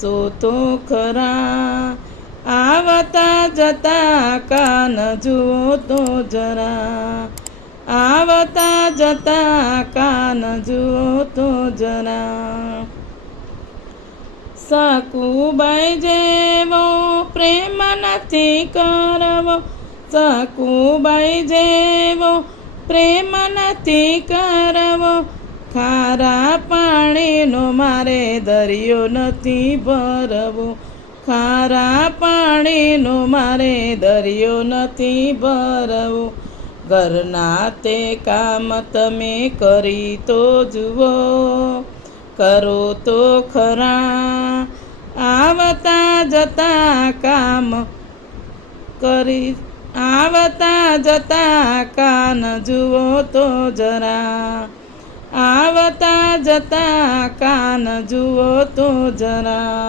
વાંચો તો ખરા, આવતા જતા કાન જુઓ તો જરા, આવતા જતા કાન જુઓ તો જરા. સકુબાઈ જેવો પ્રેમ નથી કરવો, સકુબાઈ જેવો પ્રેમ નથી કરવો, ખારા પાણીનો મારે દરિયો નથી ભરવો, ખારા પાણીનો મારે દરિયો નથી ભરવો. ઘરના તે કામ તમે કરી તો જુઓ, કરો તો ખરા, આવતા જતા કામ કરી, આવતા જતા કાન જુઓ તો જરા, આવતા જતા કાન જુઓ તો જરા.